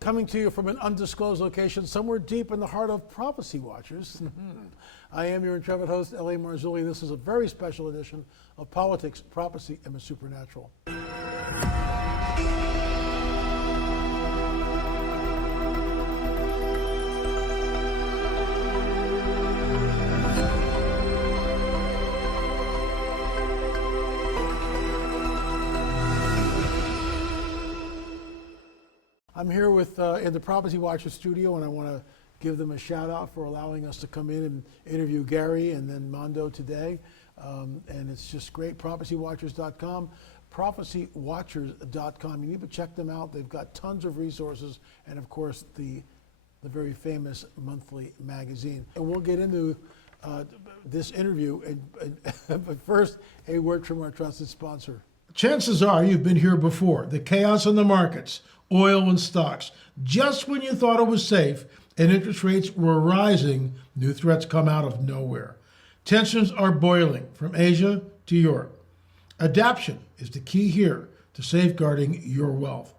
Coming to you from an undisclosed location somewhere deep in the heart of Prophecy Watchers. I am your intrepid host, L.A. Marzulli. This is a very special edition of Politics, Prophecy, and the Supernatural. I'm here with in the Prophecy Watchers studio, and I want to give them a shout out for allowing us to come in and interview Gary and then Mondo today. And it's just great. ProphecyWatchers.com, ProphecyWatchers.com. You need to check them out. They've got tons of resources, and of course the very famous monthly magazine. And we'll get into this interview. But first, a word from our trusted sponsor. Chances are you've been here before. The chaos in the markets, oil and stocks. Just when you thought it was safe and interest rates were rising, new threats come out of nowhere. Tensions are boiling from Asia to Europe. Adaptation is the key here to safeguarding your wealth.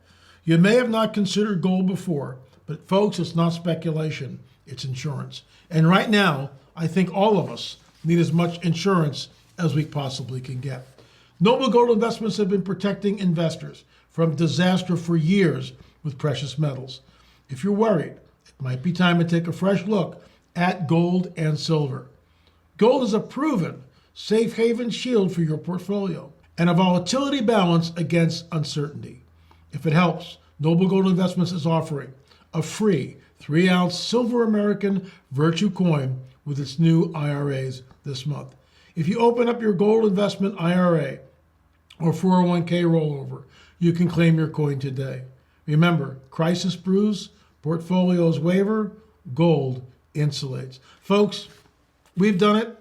You may have not considered gold before, but folks, it's not speculation, it's insurance. And right now, I think all of us need as much insurance as we possibly can get. Noble Gold Investments have been protecting investors from disaster for years with precious metals. If you're worried, it might be time to take a fresh look at gold and silver. Gold is a proven safe haven shield for your portfolio and a volatility balance against uncertainty. If it helps, Noble Gold Investments is offering a free 3-ounce silver American Virtue coin with its new IRAs this month. If you open up your gold investment IRA or 401k rollover, you can claim your coin today. Remember, crisis brews, portfolios waver, gold insulates. Folks, we've done it.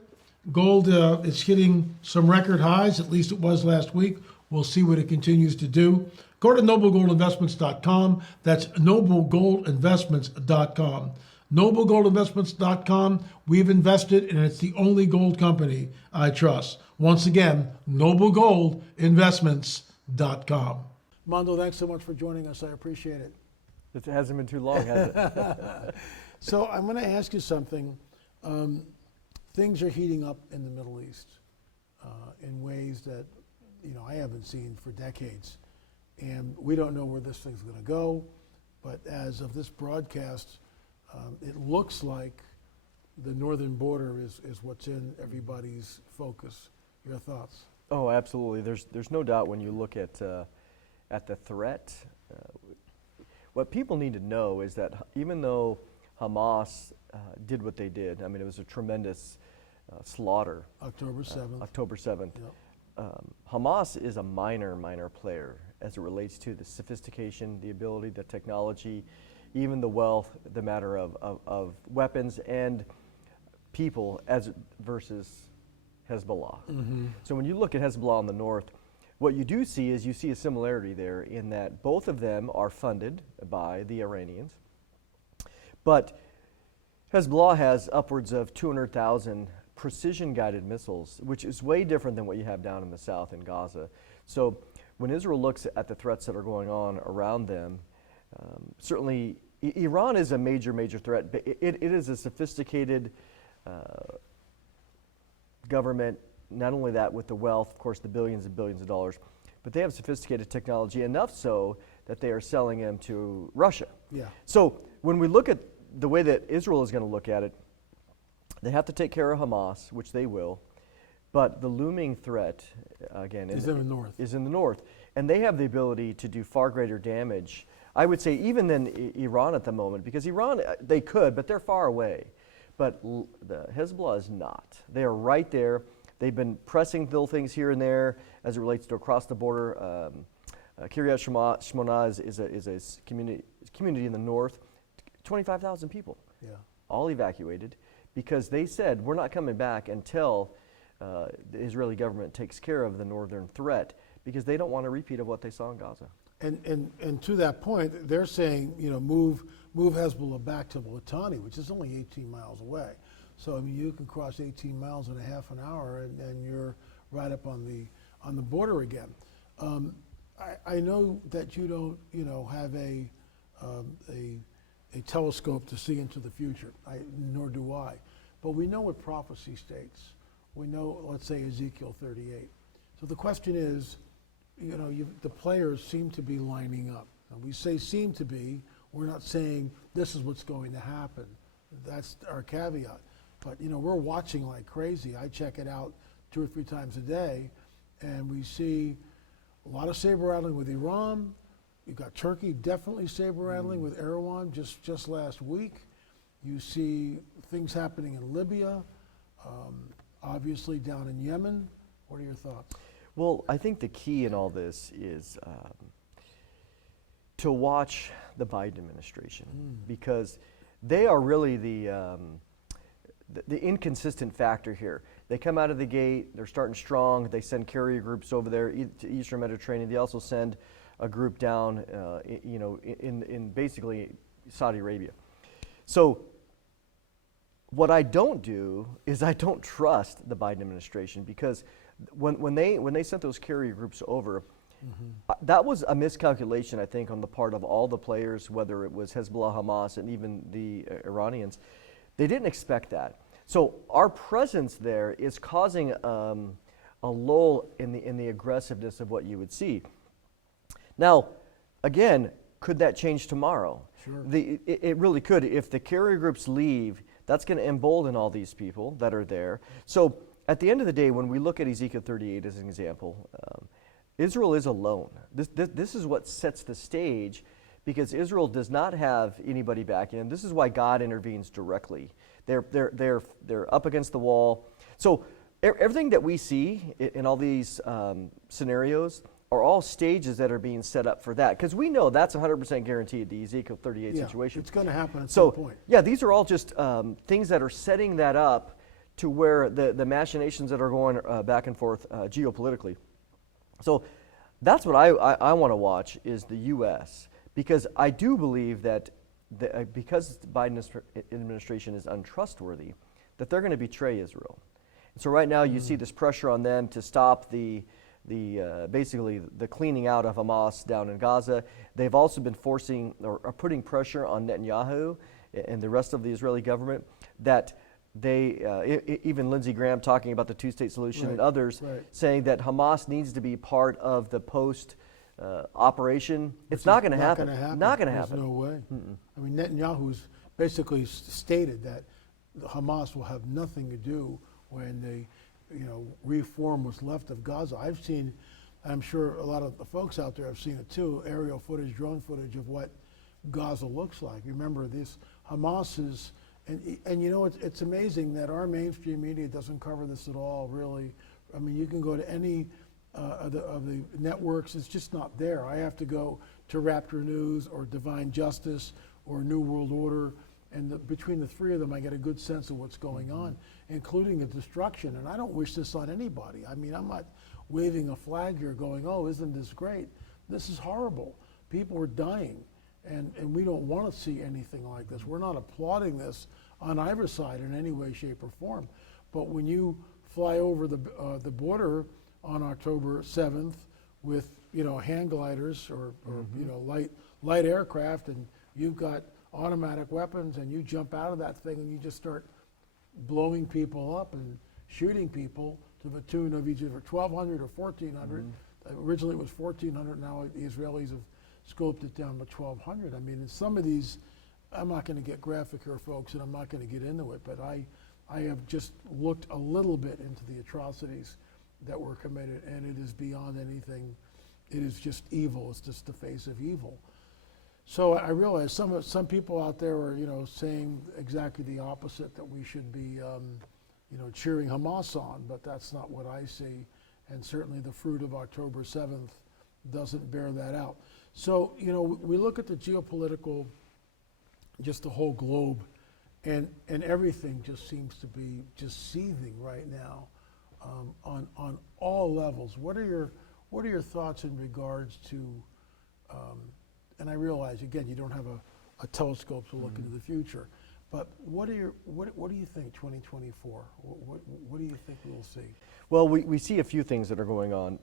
Gold is hitting some record highs, at least it was last week. We'll see what it continues to do. Go to noblegoldinvestments.com. That's noblegoldinvestments.com. noblegoldinvestments.com. We've invested, and it's the only gold company I trust. Once again, noblegoldinvestments.com. Mondo, thanks so much for joining us. I appreciate it. It hasn't been too long, has it? So I'm going to ask you something. Things are heating up in the Middle East in ways that I haven't seen for decades. And we don't know where this thing's going to go. But as of this broadcast, it looks like the northern border is what's in everybody's focus. Your thoughts? Oh, absolutely. There's no doubt when you look at the threat. What people need to know is that even though Hamas did what they did, I mean, it was a tremendous slaughter. October 7th. October 7th. Yep. Hamas is a minor player as it relates to the sophistication, the ability, the technology, even the wealth, the matter of weapons and people versus Hezbollah. Mm-hmm. So when you look at Hezbollah in the north, what you do see is you see a similarity there in that both of them are funded by the Iranians, but Hezbollah has upwards of 200,000 precision-guided missiles, which is way different than what you have down in the south in Gaza. So when Israel looks at the threats that are going on around them, certainly Iran is a major threat, but it is a sophisticated government. Not only that, with the wealth, of course, the billions and billions of dollars, but they have sophisticated technology, enough so that they are selling them to Russia. Yeah. So when we look at the way that Israel is going to look at it, they have to take care of Hamas, which they will, but the looming threat, again, is in the north. Is in the north. And they have the ability to do far greater damage, I would say, even than Iran at the moment, because Iran, they could, but they're far away. But the Hezbollah is not. They are right there. They've been pressing little things here and there as it relates to across the border. Kiryat Shmona is a community in the north, 25,000 people, all evacuated, because they said, we're not coming back until the Israeli government takes care of the northern threat, because they don't want a repeat of what they saw in Gaza. And to that point, they're saying, move Hezbollah back to Litani, which is only 18 miles away. So I mean, you can cross 18 miles in a half an hour, and you're right up on the border again. I know that you don't, have a a telescope to see into the future, nor do I. But we know what prophecy states. We know, let's say, Ezekiel 38. So the question is, the players seem to be lining up. And we say seem to be, we're not saying this is what's going to happen. That's our caveat. But, we're watching like crazy. I check it out 2 or 3 times a day, and we see a lot of saber rattling with Iran. You've got Turkey definitely saber rattling with Erdogan just last week. You see things happening in Libya, obviously down in Yemen. What are your thoughts? Well, I think the key in all this is to watch the Biden administration, because they are really the inconsistent factor here. They come out of the gate, they're starting strong, they send carrier groups over there to Eastern Mediterranean. They also send a group down, in basically Saudi Arabia. So what I don't do is I don't trust the Biden administration, because when they sent those carrier groups over, that was a miscalculation, I think, on the part of all the players, whether it was Hezbollah, Hamas, and even the Iranians. They didn't expect that. So our presence there is causing a lull in the aggressiveness of what you would see. Now, again, could that change tomorrow? Sure. It really could. If the carrier groups leave, that's going to embolden all these people that are there. So at the end of the day, when we look at Ezekiel 38 as an example, Israel is alone. This is what sets the stage, because Israel does not have anybody backing them. This is why God intervenes directly. They're up against the wall. So everything that we see in all these scenarios are all stages that are being set up for that, because we know that's 100% guaranteed, the Ezekiel 38 situation. It's going to happen at some point. Yeah, these are all just things that are setting that up to where the machinations that are going back and forth geopolitically. So that's what I want to watch, is the U.S., because I do believe that because the Biden administration is untrustworthy, that they're going to betray Israel. And so right now you see this pressure on them to stop basically the cleaning out of Hamas down in Gaza. They've also been forcing or putting pressure on Netanyahu and the rest of the Israeli government that even Lindsey Graham talking about the two-state solution, and others saying that Hamas needs to be part of the post operation. It's not going to happen. Not going to happen. There's no way. I mean, Netanyahu's basically stated that Hamas will have nothing to do when the reform was left of Gaza. I've seen, I'm sure a lot of the folks out there have seen it too, aerial footage, drone footage of what Gaza looks like. Remember, this Hamas is, and it's amazing that our mainstream media doesn't cover this at all, really. I mean, you can go to any of the networks, it's just not there. I have to go to Raptor News or Divine Justice or New World Order, and between the 3 of them, I get a good sense of what's going on, including the destruction. And I don't wish this on anybody. I mean, I'm not waving a flag here going, oh, isn't this great? This is horrible. People are dying, and we don't want to see anything like this. We're not applauding this on either side in any way, shape, or form. But when you fly over the border on October 7th with hand gliders or light aircraft, and you've got automatic weapons, and you jump out of that thing and you just start blowing people up and shooting people to the tune of either 1,200 or 1,400. Originally it was 1,400. Now the Israelis have scoped it down to 1,200. I mean, in some of these, I'm not going to get graphic here, folks, and I'm not going to get into it, but I have just looked a little bit into the atrocities that were committed, and it is beyond anything. It is just evil. It's just the face of evil. So I realize some people out there are saying exactly the opposite, that we should be cheering Hamas on, but that's not what I see, and certainly the fruit of October 7th doesn't bear that out. So we look at the geopolitical, just the whole globe, and everything just seems to be just seething right now on all levels. What are your thoughts in regards to? And I realize, again, you don't have a telescope to look into the future, but what do you think 2024? What do you think we will see? Well, we see a few things that are going on.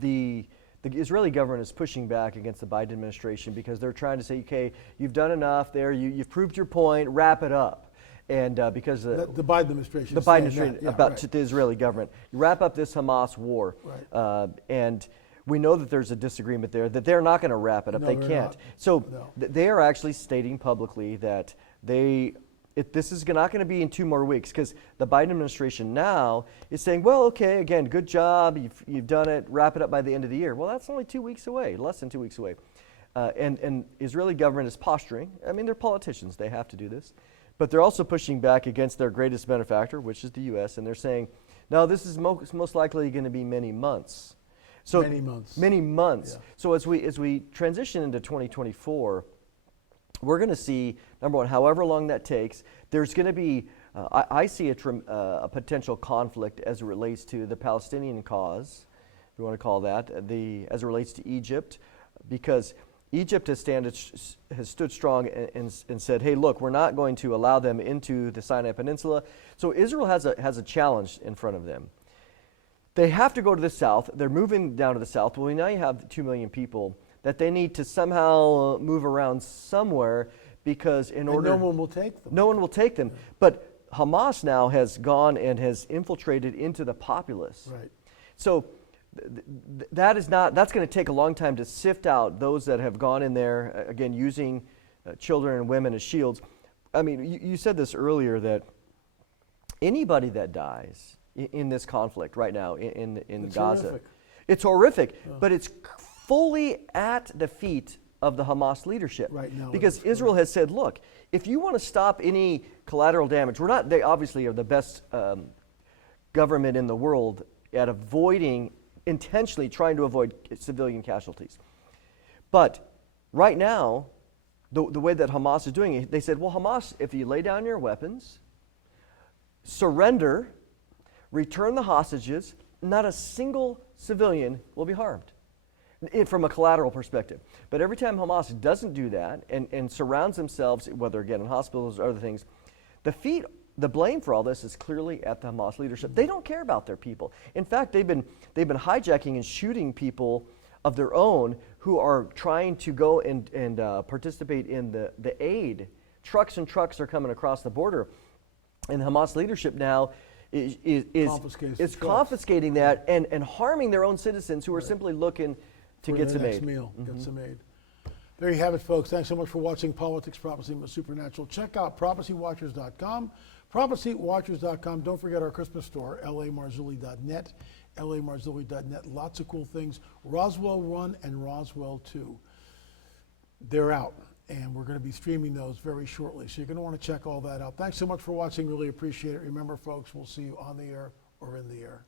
The the Israeli government is pushing back against the Biden administration because they're trying to say, okay, you've done enough there, you've proved your point, wrap it up. And because The Biden administration. the is Biden saying administration that. Yeah, about right. to the Israeli government, wrap up this Hamas war. Right. And we know that there's a disagreement there, that they're not going to wrap it up. No, they they're can't. not. So No. they are actually stating publicly that this is not going to be in 2 more weeks, because the Biden administration now is saying, well, okay, again, good job, you've done it, wrap it up by the end of the year. Well, that's only 2 weeks away, less than 2 weeks away. And Israeli government is posturing. I mean, they're politicians, they have to do this. But they're also pushing back against their greatest benefactor, which is the U.S., and they're saying, no, this is most likely going to be many months. So Many months. Many months. Yeah. So as we transition into 2024, we're going to see, number one, however long that takes, there's going to be, I see a potential conflict as it relates to the Palestinian cause, if you want to call that, as it relates to Egypt, because Egypt has stood strong and said, hey, look, we're not going to allow them into the Sinai Peninsula. So Israel has a challenge in front of them. They have to go to the south. They're moving down to the south. Well, now you have 2 million people that they need to somehow move around somewhere, because And no one will take them. no one will take them. But Hamas now has gone and has infiltrated into the populace. Right. So that's going to take a long time to sift out those that have gone in there, again, using children and women as shields. I mean, you said this earlier, that anybody that dies in this conflict right now in It's Gaza, horrific. it's horrific, but it's fully at the feet of the Hamas leadership. Right now it Because is, Israel has said, look, if you want to stop any collateral damage, they obviously are the best government in the world at intentionally trying to avoid civilian casualties. But right now, the way that Hamas is doing it, they said, well, Hamas, if you lay down your weapons, surrender, return the hostages, not a single civilian will be harmed from a collateral perspective. But every time Hamas doesn't do that and surrounds themselves, whether again in hospitals or other things, the blame for all this is clearly at the Hamas leadership. They don't care about their people. In fact, they've been hijacking and shooting people of their own who are trying to go and participate in the aid. Trucks and trucks are coming across the border, and the Hamas leadership now is confiscating that and harming their own citizens who are simply looking to get some aid. Get some aid. There you have it, folks. Thanks so much for watching Politics, Prophecy, and Supernatural. Check out prophecywatchers.com. Prophecywatchers.com. Don't forget our Christmas store, lamarzulli.net. lamarzulli.net. Lots of cool things. Roswell 1 and Roswell 2. They're out, and we're going to be streaming those very shortly. So you're going to want to check all that out. Thanks so much for watching. Really appreciate it. Remember, folks, we'll see you on the air or in the air.